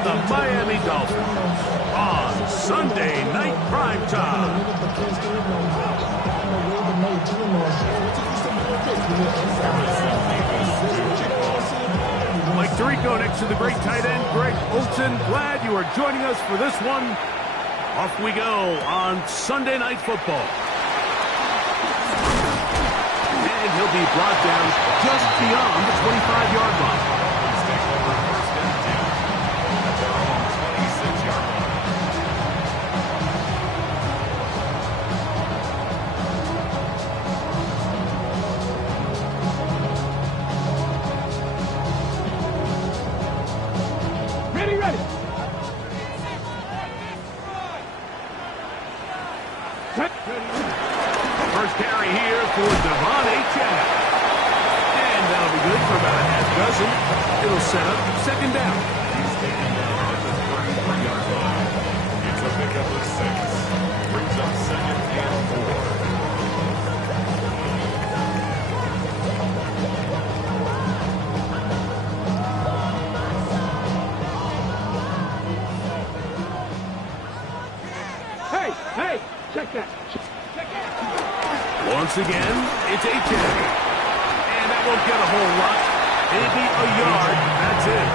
and the Miami Dolphins on Sunday Night Primetime. Mike Tirico next to the great tight end, Greg Olsen. Glad you are joining us for this one. Off we go on Sunday Night Football. And he'll be brought down just beyond the 25-yard line. First carry here for Devon-A-Chad. And that'll be good for about a half dozen. It'll set up second down. It's a pickup of 6. Brings up second and 4. Hey, check that. Once again, it's A-Chad. And that won't get a whole lot. Maybe a yard. That's it.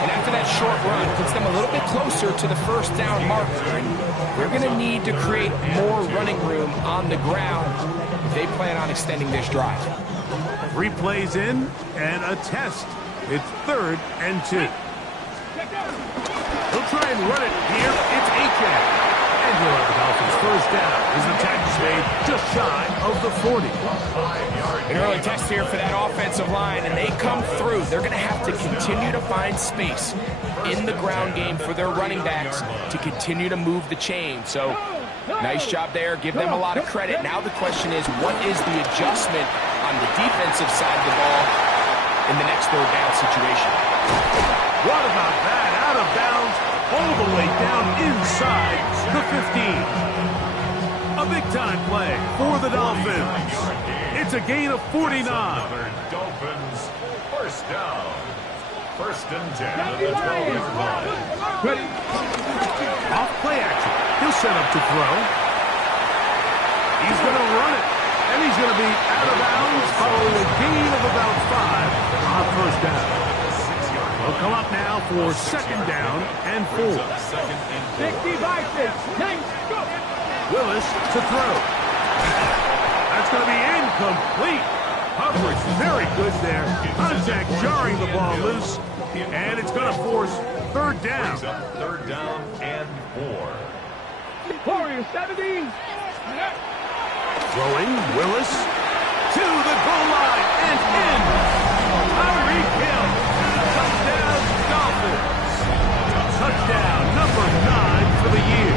And after that short run, puts them a little bit closer to the first down marker. And we're going to need to create more running room on the ground if they plan on extending this drive. 3 plays in and a test. It's 3rd and 2. He'll try and run it here. It's A-Chad. And he'll have the Dolphins first down as the tackle's made just shy of the 40. An early test here for that offensive line, and they come through. They're going to have to continue to find space in the ground game for their running backs to continue to move the chain. So, nice job there. Give them a lot of credit. Now the question is, what is the adjustment on the defensive side of the ball in the next third down situation? What about that? Out of bounds, all the way down inside the 15. A big-time play for the Dolphins. It's a gain of 49. Dolphins, first down. 1st and 10 at the 12-yard line. Off play action. He'll set up to throw. He's going to run it. And he's going to be out of bounds following a gain of about 5 on first down. He'll come up now for second down and 4. 65, 6, go! Willis to throw. That's going to be incomplete. Coverage very good there. Contact jarring the ball loose. And it's going to force 3rd down. 3rd down and 4. Warrior 70. Throwing Willis to the goal line and in. Tyreek Hill. Touchdown Dolphins. Touchdown number 9 for the year.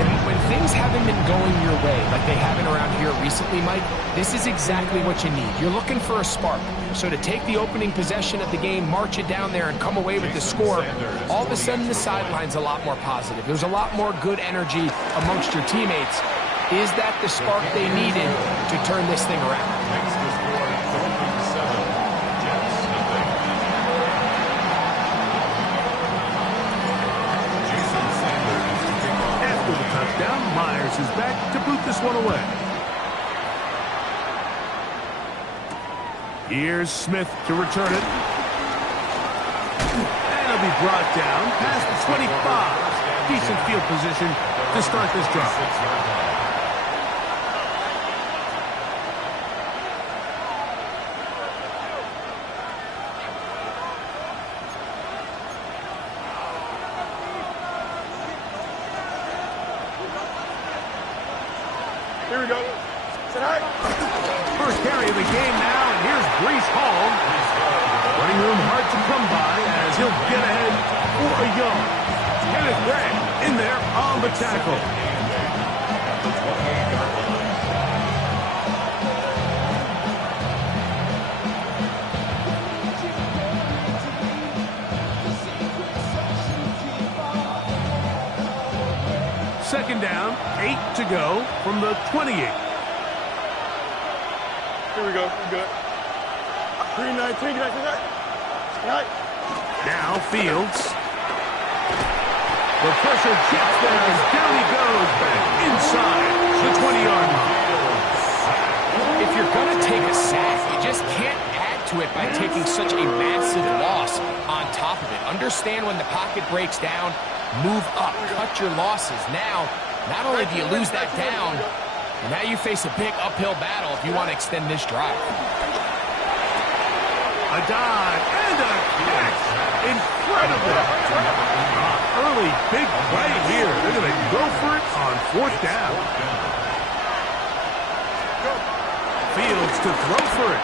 And when things haven't been going your way like they haven't around here recently, Mike, this is exactly what you need. You're looking for a spark. So to take the opening possession of the game, march it down there, and come away with the score, all of a sudden the sideline's a lot more positive. There's a lot more good energy amongst your teammates. Is that the spark they needed to turn this thing around? After the touchdown, Myers is back to boot this one away. Here's Smith to return it. And it'll be brought down past the 25. Decent field position to start this drive. Here we go. Tonight. First carry of the game now, and here's Breece Hall. Running room hard to come by as he'll get ahead for a yard. Kenneth Grant in there on the tackle. Second down, 8 to go from the 28. Here we go. We're good. 3-19. Can I do that? Now Fields. The pressure gets there, and down he goes back inside the 20-yard line. If you're going to take a sack, you just can't add to it by taking such a massive loss on top of it. Understand when the pocket breaks down, move up, cut your losses. Now, not only do you lose that down, but now you face a big uphill battle if you want to extend this drive. A dive and a catch. Incredible. Early big play here. They're going to go for it on 4th down. Fields to throw for it.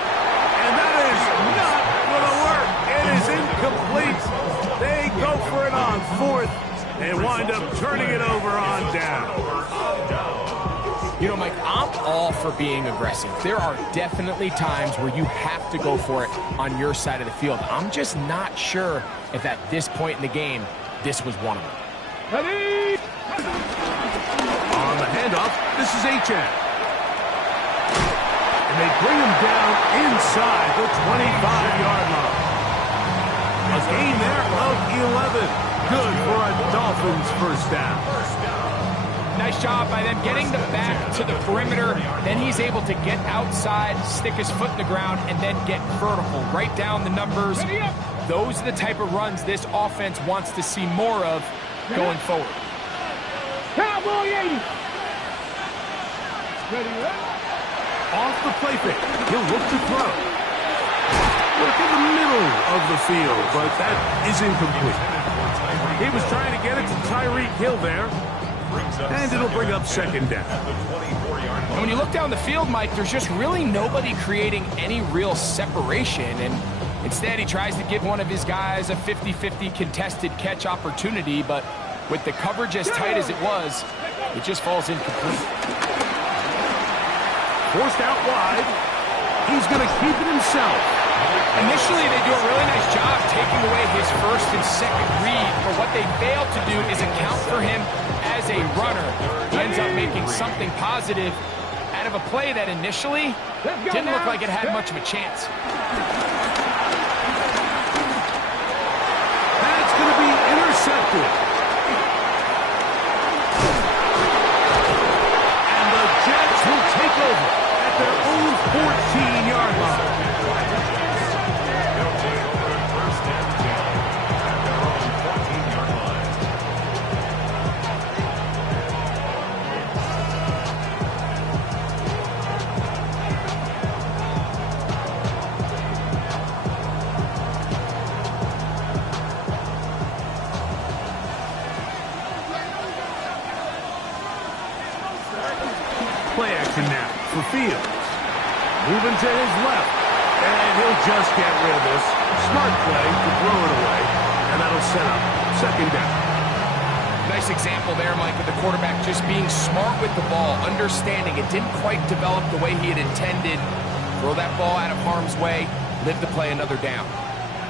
And that is not going to work. It is incomplete. They go for it on 4th and wind up turning it over on down. You know, Mike, I'm all for being aggressive. There are definitely times where you have to go for it on your side of the field. I'm just not sure if at this point in the game, this was one of them. Ready? On the handoff, this is H.N. And they bring him down inside the 25-yard line. A gain there of 11. Good for a Dolphins first down. Nice job by them getting the back to the perimeter. Then he's able to get outside, stick his foot in the ground, and then get vertical. Right down the numbers. Those are the type of runs this offense wants to see more of going forward. Cowboy 80. Ready, Off the play fake. He'll look to throw. Look in the middle of the field, but that is incomplete. He was trying to get it to Tyreek Hill there. And it'll bring up 2nd down. And when you look down the field, Mike, there's just really nobody creating any real separation. And instead, he tries to give one of his guys a 50-50 contested catch opportunity. But with the coverage as tight as it was, it just falls incomplete. Forced out wide. He's going to keep it himself. Initially, they do a really nice job taking away his 1st and 2nd read, but what they fail to do is account for him as a runner. He ends up making something positive out of a play that initially didn't look like it had much of a chance. That's going to be intercepted. And the Jets will take over at their own 14-yard line. Play action now for Fields. Moving to his left. And he'll just get rid of this. Smart play to throw it away. And that'll set up 2nd down. Nice example there, Mike, of the quarterback just being smart with the ball, understanding it didn't quite develop the way he had intended. Throw that ball out of harm's way, live to play another down.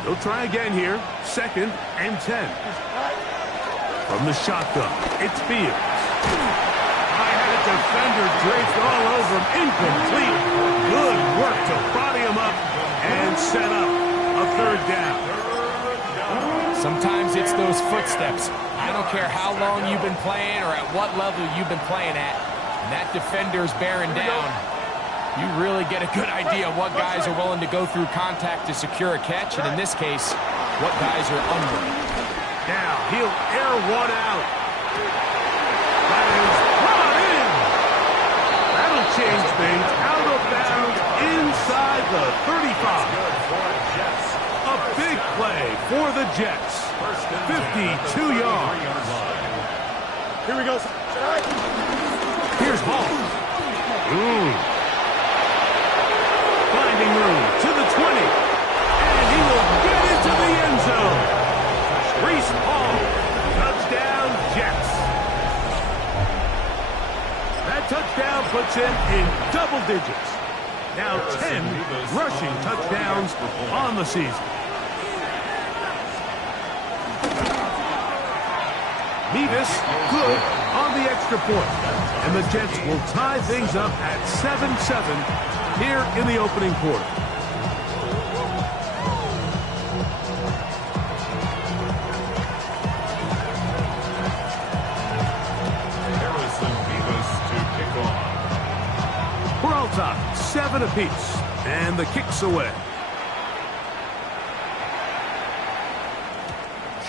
They'll try again here. 2nd and 10. From the shotgun, it's Fields. Defender draped all over him. Incomplete. Good work to body him up and set up a 3rd down. Sometimes it's those footsteps. I don't care how long you've been playing or at what level you've been playing at. And that defender's bearing down. You really get a good idea of what guys are willing to go through contact to secure a catch. And in this case, what guys are unwilling. Now he'll air one out. That is brought in. That'll change things. Out of bounds inside the 35. A big play for the Jets. 52 yards. Here we go. Here's Hall. Finding room to the 20. And he will get into the end zone. Reese Hall. Touchdown, Jets. That touchdown puts him in double digits. Now 10 rushing touchdowns on the season. Mevis good on the extra point. And the Jets will tie things up at 7-7 here in the opening quarter. 7 apiece. And the kick's away.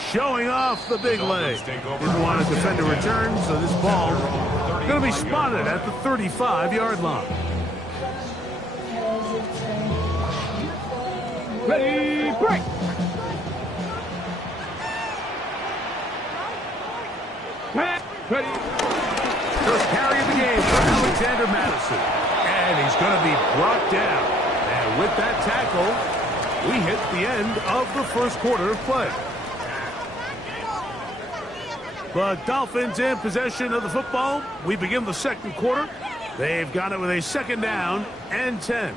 Showing off the big leg. Didn't want to defend a return, so this ball going to be spotted at the 35-yard line. Ready, break. Ready. First carry of the game for Alexander Madison. And he's going to be brought down. And with that tackle, we hit the end of the first quarter of play. The Dolphins in possession of the football. We begin the second quarter. They've got it with a 2nd down and 10.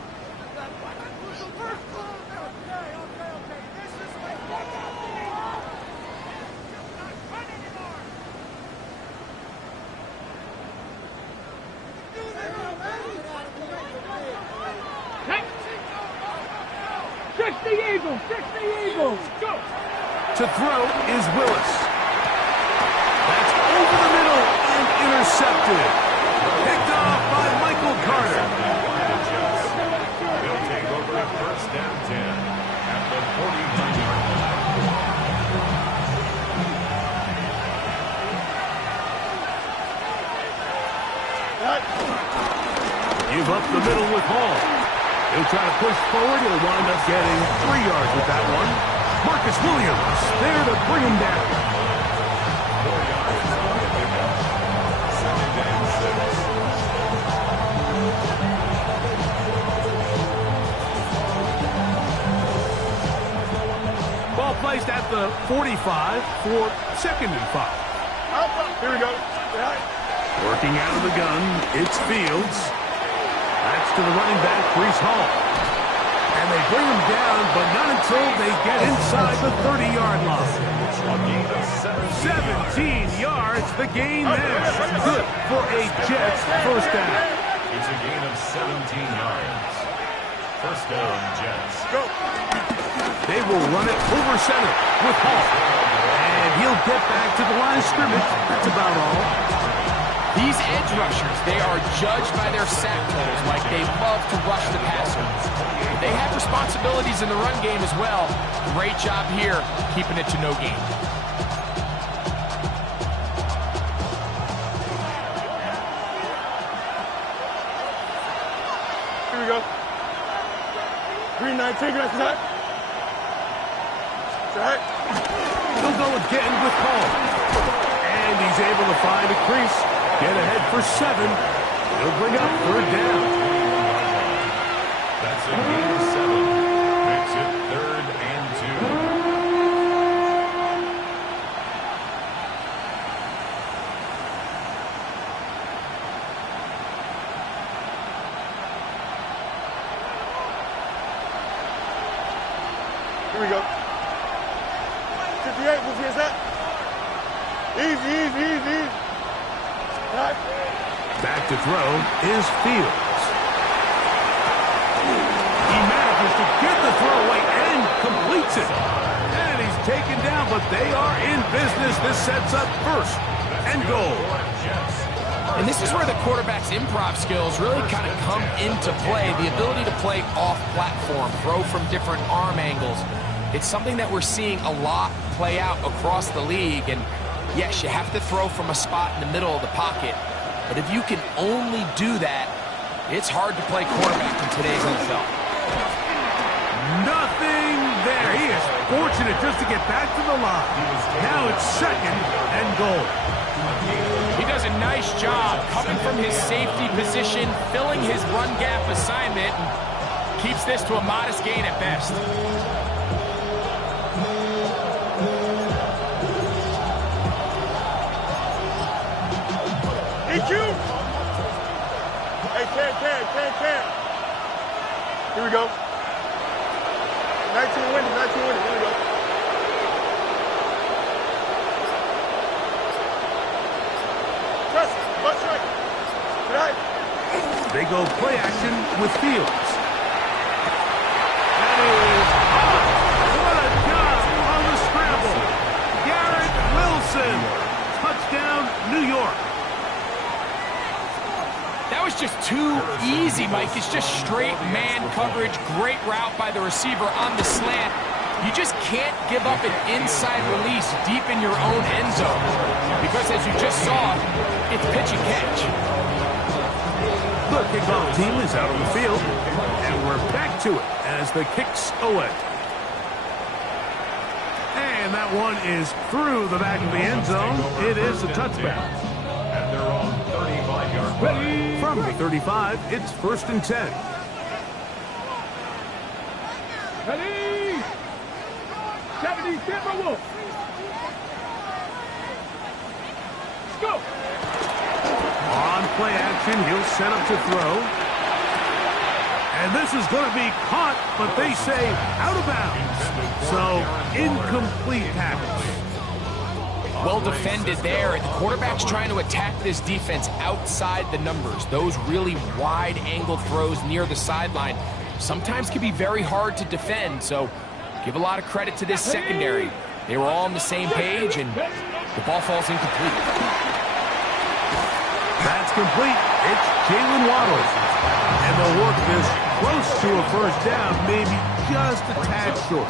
Go. To throw is Willis. That's over the middle and intercepted. Picked off by Michael Carter. They'll take over at 1st down 10 at the 49-yard line. Give up the middle with Hall. He'll try to push forward. He'll wind up getting 3 yards with that one. Marcus Williams there to bring him down. 4 yards on the pickup. 2nd and 6. Ball placed at the 45 for 2nd and 5. Here we go. Working out of the gun, it's Fields. That's to the running back, Brees Hall. And they bring him down, but not until they get inside the 30-yard line. 17 yards, the gain there. Good for a Jets first down. It's a gain of 17 yards. First down, Jets. Go. They will run it over center with Hall. And he'll get back to the line of scrimmage. That's about all. These edge rushers, they are judged by their sack totals, like they love to rush the passer. They have responsibilities in the run game as well. Great job here, keeping it to no gain. Here we go. 3-9, take it, that's that. Right. He'll go again with Hall. And he's able to find a crease. Get ahead for 7. He'll bring up 3rd down. That's a gain of 7. Makes it 3rd and 2. Here we go. 58, what's that? Easy. Right. Back to throw is Fields. He manages to get the throw away and completes it. And he's taken down, but they are in business. This sets up 1st and goal. And this is where the quarterback's improv skills really kind of come into play. The ability to play off-platform, throw from different arm angles. It's something that we're seeing a lot play out across the league. And yes, you have to throw from a spot in the middle of the pocket. But if you can only do that, it's hard to play quarterback in today's NFL. Nothing there. He is fortunate just to get back to the line. Now it's 2nd and goal. He does a nice job coming from his safety position, filling his run gap assignment, and keeps this to a modest gain at best. EQ! Hey, Cam. Here we go. 19 winning. Here we go. Press, bust right. Right. They go play action with Fields. That is hot. What a job on the scramble. Garrett Wilson. Touchdown, New York. That was just too easy, Mike. Mike, is just straight man coverage. Great route by the receiver on the slant. You just can't give up an inside release deep in your own end zone. Because as you just saw, it's pitch and catch. The kickoff team is out on the field, and we're back to it as the kick's away. And that one is through the back of the end zone. It is a touchback. And they're on 35-yard line. From the 35, it's 1st and 10. Ready? 70, stand by Wolf. Let's go. On play action, he'll set up to throw. And this is going to be caught, but they say out of bounds. So, incomplete pass. Well defended there, and the quarterback's trying to attack this defense outside the numbers. Those really wide-angled throws near the sideline sometimes can be very hard to defend, so give a lot of credit to this secondary. They were all on the same page, and the ball falls incomplete. That's complete. It's Jalen Waddle. And they'll work this close to a first down, maybe just a tad short.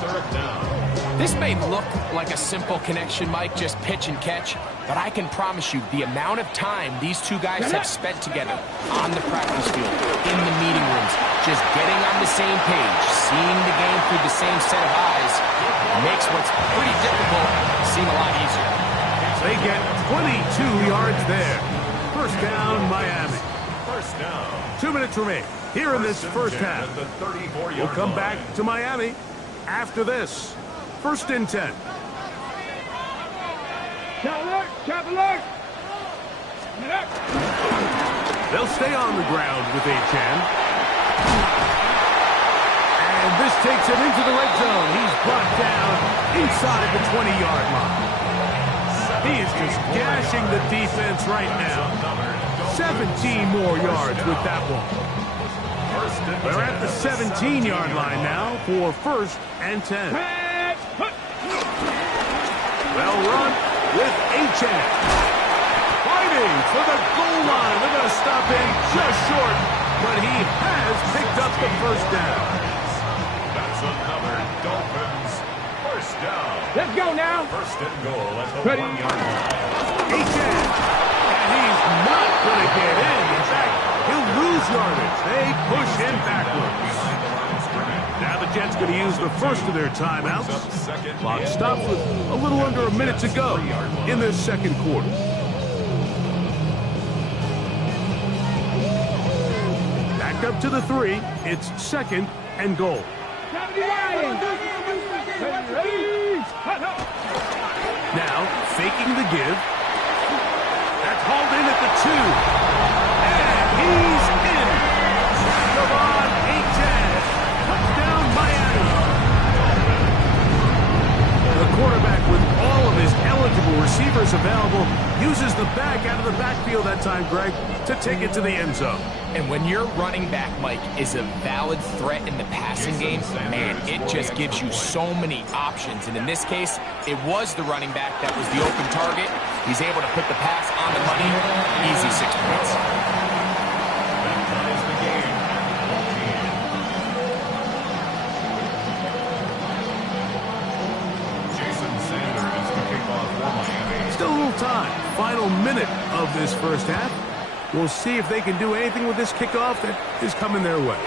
This may look like a simple connection, Mike, just pitch and catch, but I can promise you the amount of time these two guys have spent together on the practice field, in the meeting rooms, just getting on the same page, seeing the game through the same set of eyes, makes what's pretty difficult seem a lot easier. They get 22 yards there. First down, Miami. First down. 2 minutes remain here in this first half. We'll come back to Miami after this. 1st and 10. Cap alert. They'll stay on the ground with H.N. And this takes him into the red zone. He's brought down inside the 20-yard line. He is just gashing the defense right now. 17 more yards with that one. They're at the 17-yard line now for 1st and 10. Well run with H.N. Fighting for the goal line. They're going to stop him just short, but he has picked up the first down. That's another Dolphins first down. Let's go now. 1st and goal at the Ready? 1-yard line. H.N. And he's not going to get in. In fact, he'll lose yardage. They push him backwards. Now the Jets going to use the first of their timeouts. Clock stops with a little under a minute to go in this second quarter. Back up to the 3. It's 2nd and goal. Now faking the give. That's hauled in at the 2. And he's in. Javon H.N. Touchdown, Miami. The quarterback, with all of his eligible receivers available, uses the back out of the backfield that time, Greg, to take it to the end zone. And when your running back, Mike, is a valid threat in the passing game, man, it just gives you so many options. And in this case, it was the running back that was the open target. He's able to put the pass on the money. Easy 6 points. That ties the game at 14. Jason Sanders to kick off for Miami. Still a little time. Final minute of this first half. We'll see if they can do anything with this kickoff that is coming their way.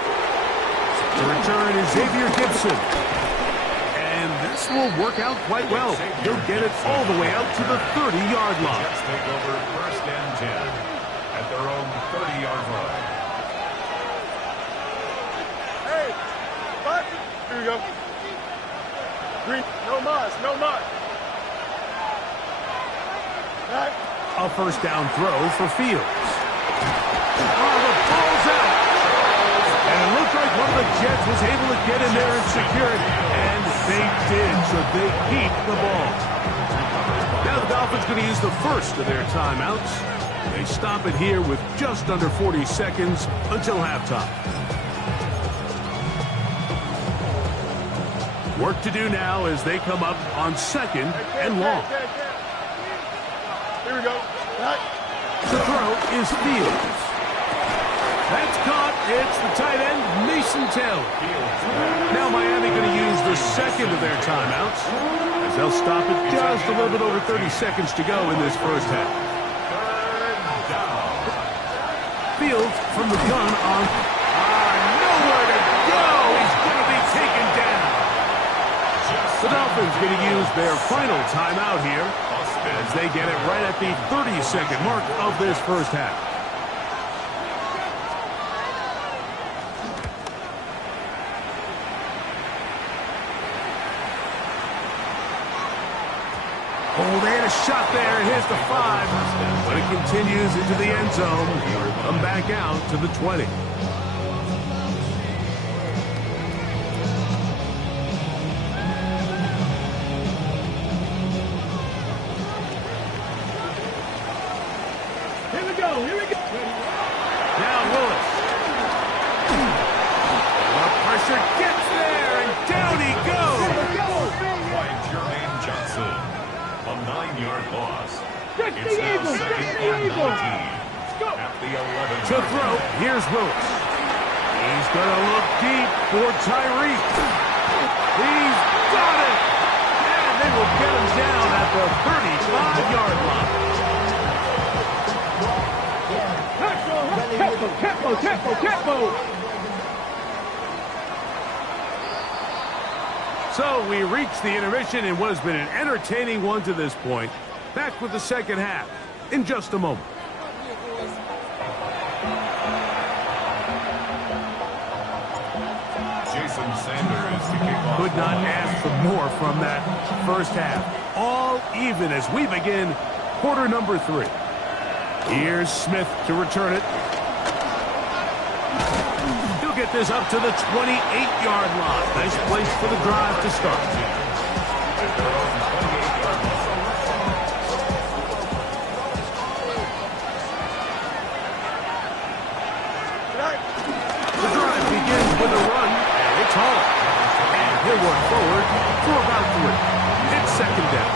The return is Xavier Gibson. And this will work out quite well. He'll get it all the way out to the 30-yard line. Jets take over 1st and 10 at their own 30-yard line. Hey, what? Here we go. Green, no muss, no muss. Back. A first down throw for Fields. Oh, the ball's out. And it looked like one of the Jets was able to get in there and secure it. And they did, so they keep the ball. Now the Dolphins going to use the first of their timeouts. They stop it here with just under 40 seconds until halftime. Work to do now as they come up on 2nd and long. Here we go. Back. The throw is Fields. That's caught. It's the tight end, Mason Taylor. Now Miami going to use the second of their timeouts, as they'll stop it just a little bit over 30 seconds to go in this first half. Fields from the gun on. Nowhere to go. He's going to be taken down. The Dolphins going to use their final timeout here, as they get it right at the 30-second mark of this first half. Oh, they had a shot there. Here's the 5. But it continues into the end zone. Come back out to the 20. Here we go. Now Willis. The pressure gets there, and down he goes. By Jermaine Johnson. A 9-yard loss. It's now second and 19. At the 11. To throw, here's Willis. He's going to look deep for Tyreek. He's got it. And they will get him down at the 35-yard line. Tempo. So we reach the intermission in what has been an entertaining one to this point. Back with the second half in just a moment. Jason Sanders to kick off. Could not ask for more from that first half. All even as we begin quarter number 3. Here's Smith to return it. He'll get this up to the 28-yard line. Nice place for the drive to start. The drive begins with a run, and it's hard. And he'll work forward for about 3. It's second down.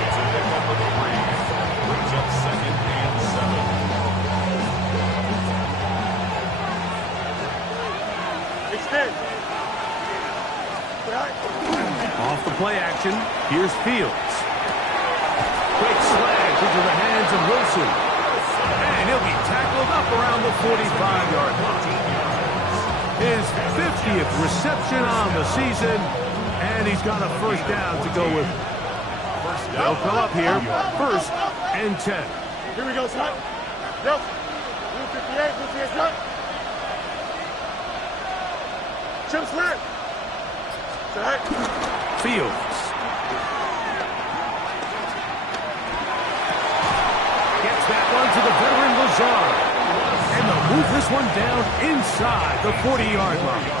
It's a pickup of 3. Brings up second and 7. Extend. Off the play action, here's Fields. Quick slash into the hands of Wilson. And he'll be tackled up around the 45-yard line. His 50th reception on the season, and he's got a first down to go with. They'll come up here, first and 10. Here we go, son. Yep. 58, son. Chip slant. Fields. Gets that one to the veteran Lazard. And they'll move this one down inside the 40-yard line.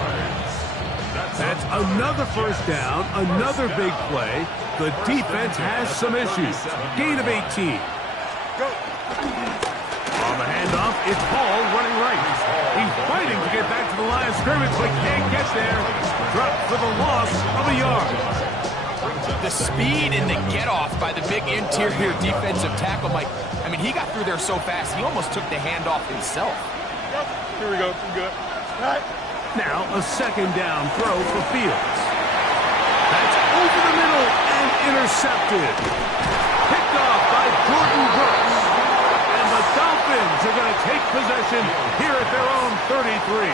That's another first down, another big play. The defense has some issues. Gain of 18. Go. On the handoff, it's Hall running right. He's fighting to get back to the line of scrimmage, but can't get there. Dropped for the loss of a yard. The speed and the get-off by the big interior defensive tackle, Mike. I mean, he got through there so fast, he almost took the handoff himself. Yep. Here we go. Too good. Right. Now a second down throw for Fields. That's over the middle and intercepted. Picked off by Jordan Brooks. And the Dolphins are going to take possession here at their own 33.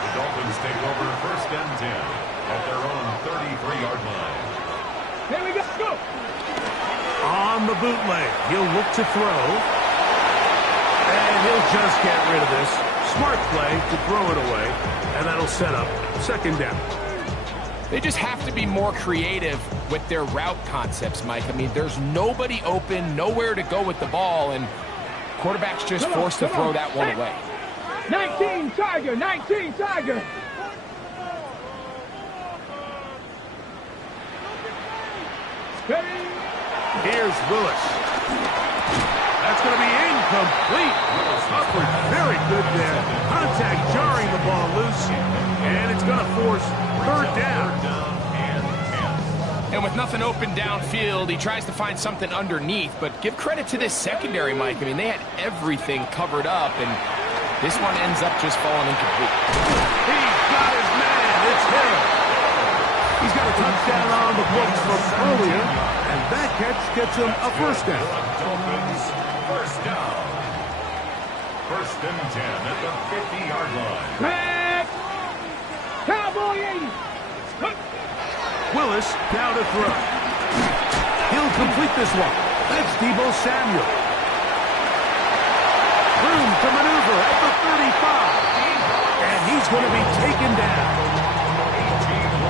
The Dolphins take over first and 10 at their own 33-yard line. Here we go. Go. On the bootleg, he'll look to throw. And he'll just get rid of this. Smart play to throw it away. And that'll set up second down. They just have to be more creative with their route concepts, Mike. I mean, there's nobody open, nowhere to go with the ball, and quarterback's just forced to throw that one away. 19 Tiger. 19 Tiger. Here's Willis. That's going to be incomplete. Upward, very good there. Contact jarring the ball loose. And it's going to force third down. And with nothing open downfield, he tries to find something underneath, but give credit to this secondary, Mike. I mean, they had everything covered up, and this one ends up just falling incomplete. He's got his man. It's Hill. He's got a touchdown on the books from earlier, and that catch gets him a first down. First down. First and 10 at the 50-yard line. Back! Cowboy 80! Willis now to throw. He'll complete this one. That's Deebo Samuel. Room to maneuver at the 35. And he's going to be taken down.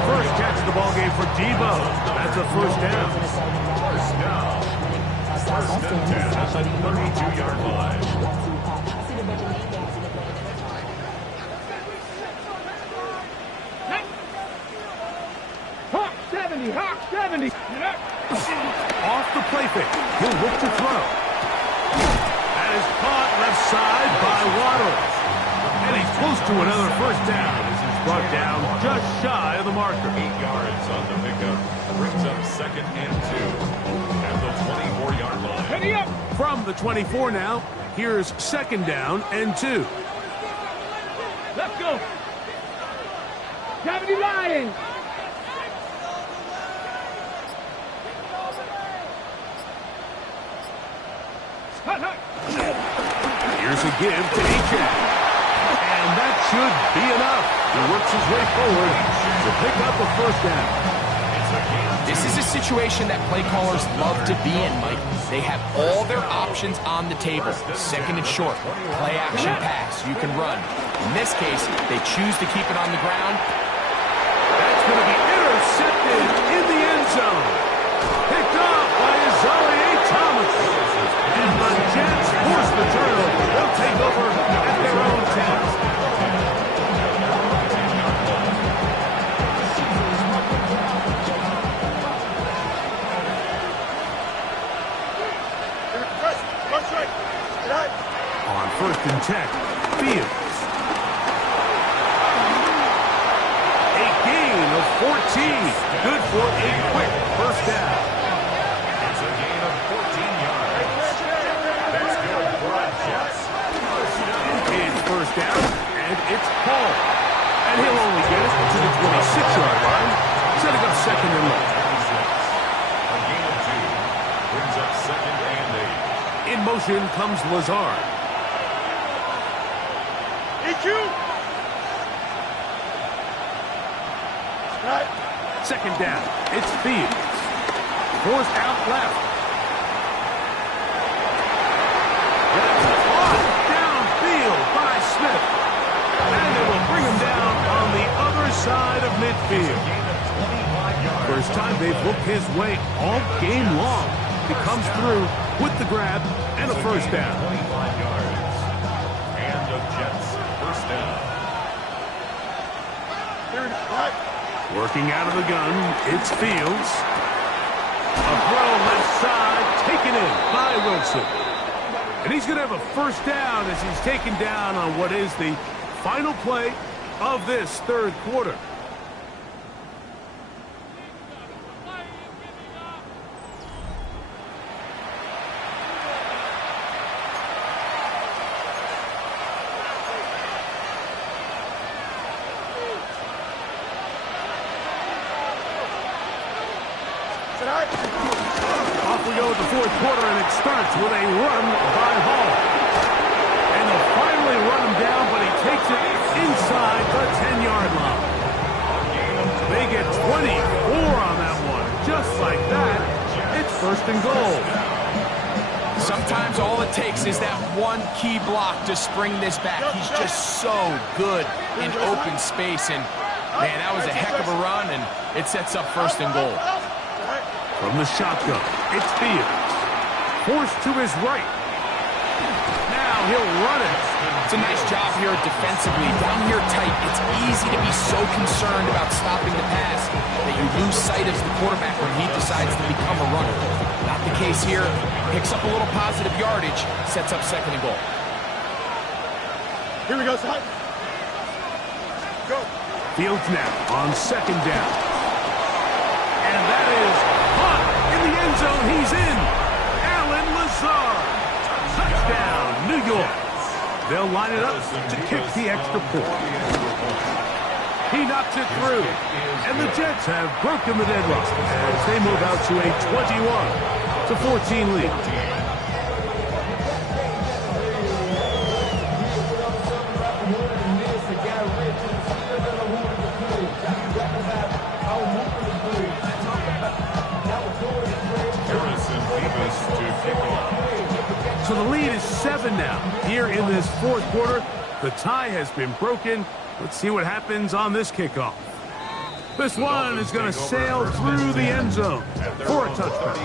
First catch of the ballgame for Deebo. That's a first down. First down. First and 10 at the 32-yard line. Hawk 70. Off the play fake. He'll look to throw. That is caught left side by Waddle. And he's close to another first down as he's brought down just shy of the marker. 8 yards on the pickup. Brings up second and 2 at the 24-yard line. Ready up. From the 24 now, here's second down and 2. Let's go. 70 Lions. Here's a give to Achane. And that should be enough. He works his way forward to pick up a first down. This is a situation that play callers love to be in, Mike. They have all their options on the table. Second and short, play action pass, you can run. In this case, they choose to keep it on the ground. That's going to be intercepted in the end zone. Picked off by Azali Thomas. And the Jets force the turnover. They'll take over at their own 10. On first and 10, Fields. A gain of 14. Good for a quick first down. It's a gain of 14 yards. That's good for a Jets. It's first down, and it's Paul. And he'll only get it to the 26-yard line, setting up second and long. A gain of 2 brings up second and 8. In motion comes Lazard. EQ. Second down, it's Fields. Forced out left. That's caught downfield by Smith. And it will bring him down on the other side of midfield. First time they've looked his way all game long. He comes through with the grab and a first down. 25 yards. And the Jets first down. Working out of the gun, it's Fields. A throw left side, taken in by Wilson. And he's going to have a first down as he's taken down on what is the final play of this third quarter. Off we go with the fourth quarter, and it starts with a run by Hall. And they'll finally run him down, but he takes it inside the 10-yard line. They get 24 on that one. Just like that, it's first and goal. Sometimes all it takes is that one key block to spring this back. He's just so good in open space, and man, that was a heck of a run, and it sets up first and goal. From the shotgun, it's Fields. Forced to his right. Now he'll run it. It's a nice job here defensively. Down here tight, it's easy to be so concerned about stopping the pass that you lose sight as the quarterback when he decides to become a runner. Not the case here. Picks up a little positive yardage, sets up second and goal. Here we go, side. Go. Fields now on second down. And that is end zone. He's in. Allen Lazard. Touchdown, New York. They'll line it up to kick the extra point. He knocks it through. And the Jets have broken the deadlock as they move out to a 21-14 lead. So the lead is 7 now. Here in this fourth quarter, the tie has been broken. Let's see what happens on this kickoff. This one is going to sail through the end zone for a touchdown.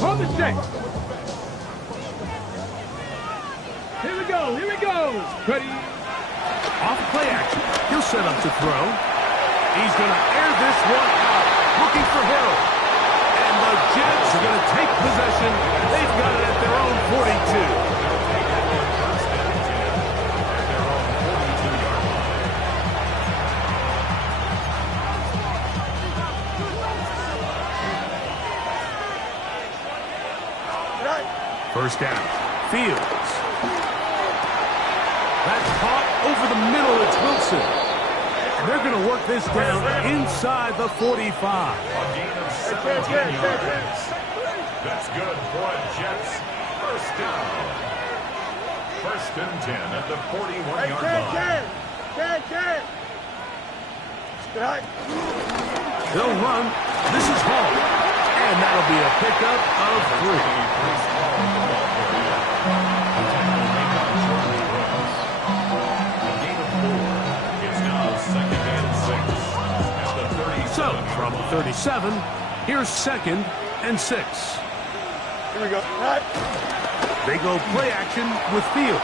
Hold the check. Here we go. Here we go. Ready. Off play action. He'll set up to throw. He's going to air this one out. Looking for Hill. And the Jets are going to take possession. They've got it at their own 42. First down. Fields. That's caught over the middle. It's Wilson. And they're going to work this down inside the 45. That's good for Jets. First down. First and 10 at the 41-yard line. They'll run. This is Hall. And that'll be a pickup of 3. So, from 37, here's 2nd and 6. Here we go. They go play action with Fields.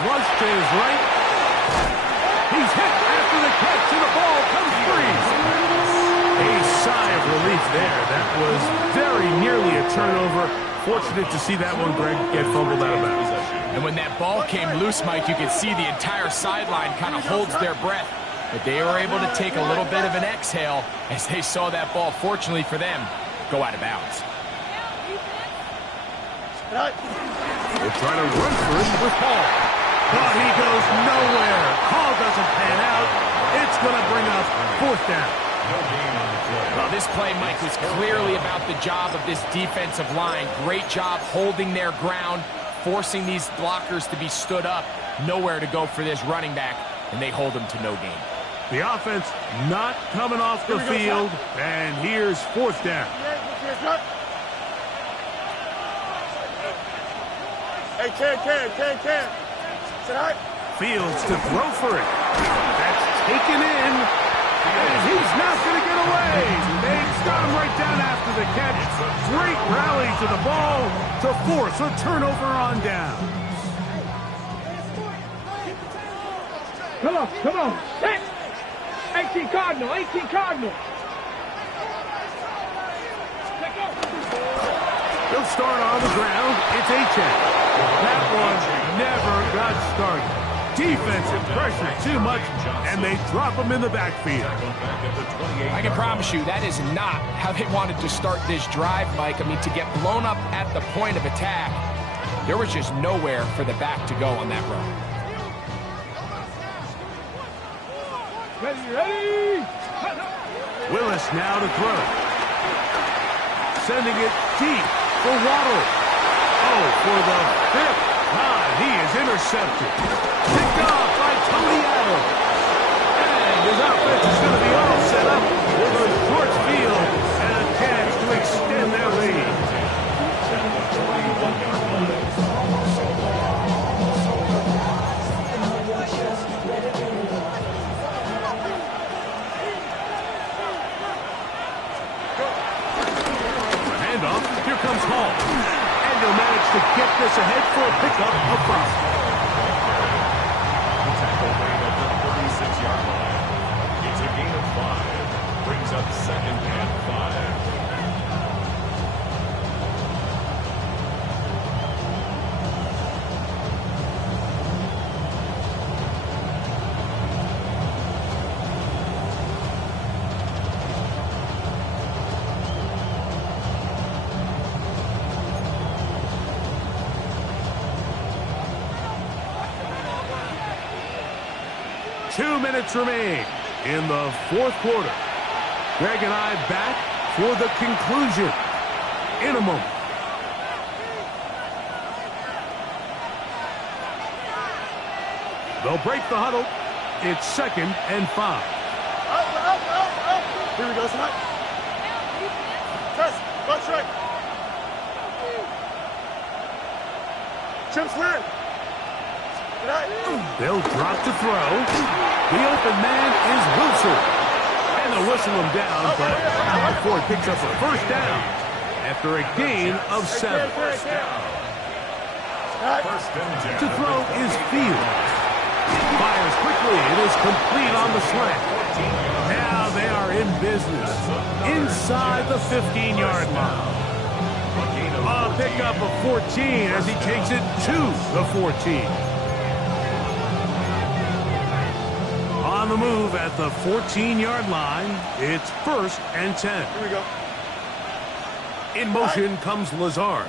Flush to his right. He's hit after the catch, and the ball comes free. A sigh of relief there. That was very nearly a turnover. Fortunate to see that one, Greg, get fumbled out of bounds. And when that ball came loose, Mike, you could see the entire sideline kind of holds their breath. But they were able to take a little bit of an exhale as they saw that ball, fortunately for them, go out of bounds. They'll try to run for it with Hall. But he goes nowhere. Hall doesn't pan out. It's going to bring up 4th down. Well, this play, Mike, was clearly about the job of this defensive line. Great job holding their ground, forcing these blockers to be stood up. Nowhere to go for this running back, and they hold them to no gain. The offense not coming off the field, and here's 4th down. Hey, can. Fields to throw for it. That's taken in, and he's not going to get away. They've got him right down after the catch. Great rally to the ball to force a turnover on down. Come on. 18 Cardinal. They'll start on the ground. It's Achane. That one never got started. Defensive pressure too much, and they drop him in the backfield. I can promise you that is not how they wanted to start this drive, Mike. I mean, to get blown up at the point of attack, there was just nowhere for the back to go on that run. Ready. Willis now to throw. Sending it deep for Waddle. Oh, for the 5th time, he is intercepted. Picked off by Tony Adams. And his offense is going to be all set up with a short field and a chance to extend their lead. Here comes Hall. And he'll manage to get this ahead for a pickup of 5. Tackle made at the 36-yard line. It's a gain of 5. Brings up 2nd and 5. 2 minutes remain in the fourth quarter. Greg and I back for the conclusion in a moment. They'll break the huddle. It's 2nd and 5. Out. Here we go, tonight. Test. Left strike. Chip's weird. They'll drop to throw. The open man is Wilson. And they'll whistle him down, but Ford picks up a first down after a gain of 7. First down. To throw is Fields. Fires quickly. It is complete on the slant. Now they are in business inside the 15-yard line. A pickup of 14 as he takes it to the 14. On the move at the 14-yard line, it's 1st and 10. Here we go. In motion comes Lazard.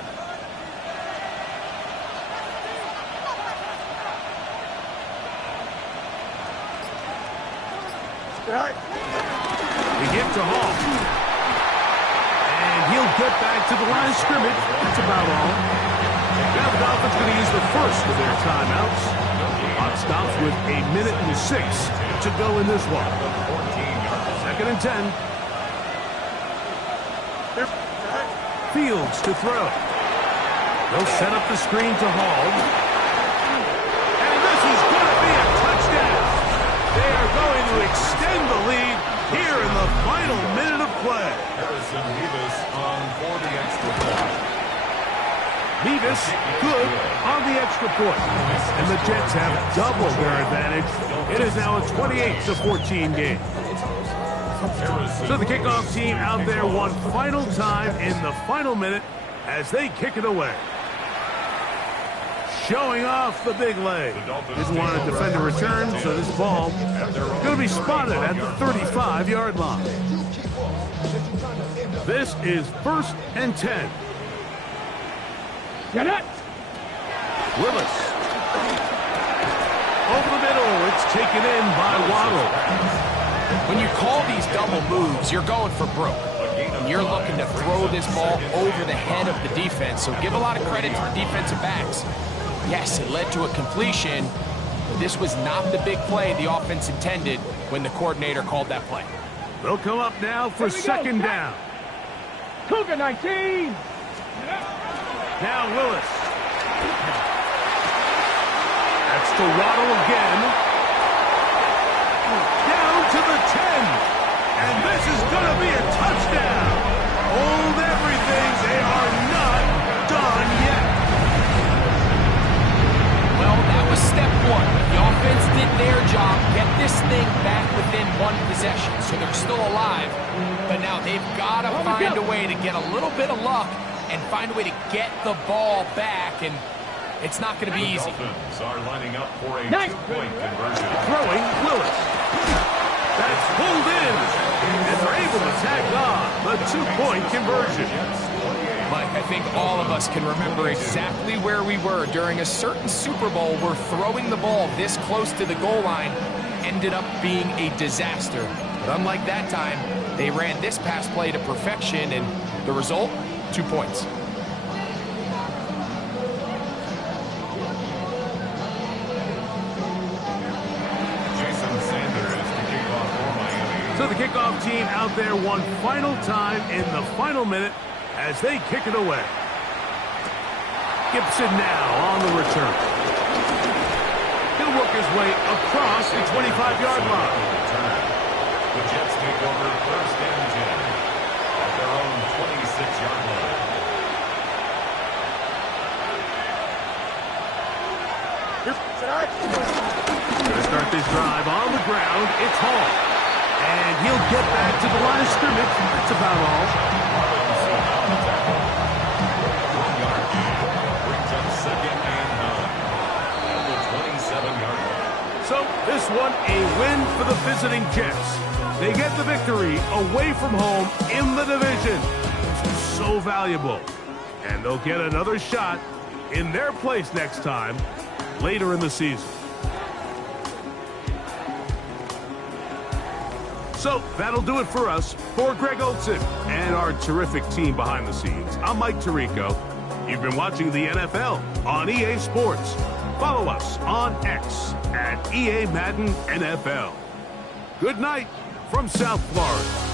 They give to Hall. And he'll get back to the line of scrimmage. That's about all. Now the Dolphins going to use the first of their timeouts. Clock stops with 1:06 to go in this one. 2nd and 10. Fields to throw. They'll set up the screen to Hall. And this is going to be a touchdown. They are going to extend the lead here in the final minute of play. Harrison Mevis on for the extra point. Mevis good on the extra point. And the Jets have doubled their advantage. It is now a 28-14 game. So the kickoff team out there one final time in the final minute as they kick it away. Showing off the big leg. Didn't want to defend a return, so this ball going to be spotted at the 35-yard line. This is 1st and 10. Get it. Willis. Over the middle, it's taken in by Waddle. When you call these double moves, you're going for broke. And you're looking to throw this ball over the head of the defense, so give a lot of credit to the defensive backs. Yes, it led to a completion, but this was not the big play the offense intended when the coordinator called that play. They'll come up now for 2nd down. Cougar 19. Now Willis. That's to Waddle again. Down to the 10. And this is going to be a touchdown. Hold everything. They are not done yet. Well, that was step 1. The offense did their job, get this thing back within 1 possession, so they're still alive. But now they've got to find a way to get a little bit of luck and find a way to get the ball back, and it's not going to be easy. Dolphins are lining up for a 2-point conversion. Throwing Willis. That's pulled in, and they're able to tack on the 2-point conversion. Mike, I think all of us can remember exactly where we were during a certain Super Bowl where throwing the ball this close to the goal line ended up being a disaster. But unlike that time, they ran this pass play to perfection, and the result, 2 points. So the kickoff team out there one final time in the final minute as they kick it away. Gibson now on the return. He'll work his way across the 25-yard line. The Jets take over 1st and 10 at their own 26-yard line. Going to start this drive on the ground. It's Hall. And he'll get back to the line of scrimmage. That's about all. Brings up 2nd and 9 at the 27-yard line. So this one a win for the visiting Jets. They get the victory away from home in the division. So valuable. And they'll get another shot in their place next time later in the season. So that'll do it for us. For Greg Olson and our terrific team behind the scenes, I'm Mike Tirico. You've been watching the NFL on EA Sports. Follow us on X at EA Madden NFL. Good night from South Florida.